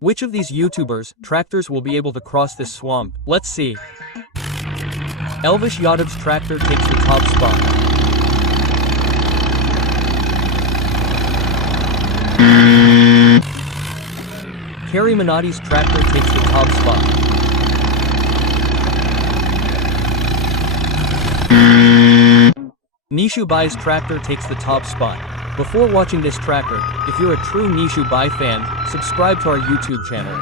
Which of these YouTubers' tractors will be able to cross this swamp? Let's see. Elvish Yadav's tractor takes the top spot. Kerry Minotti's tractor takes the top spot. Nishu Bai's tractor takes the top spot. Before watching this tracker, if you're a true Nishu Bai fan, subscribe to our YouTube channel.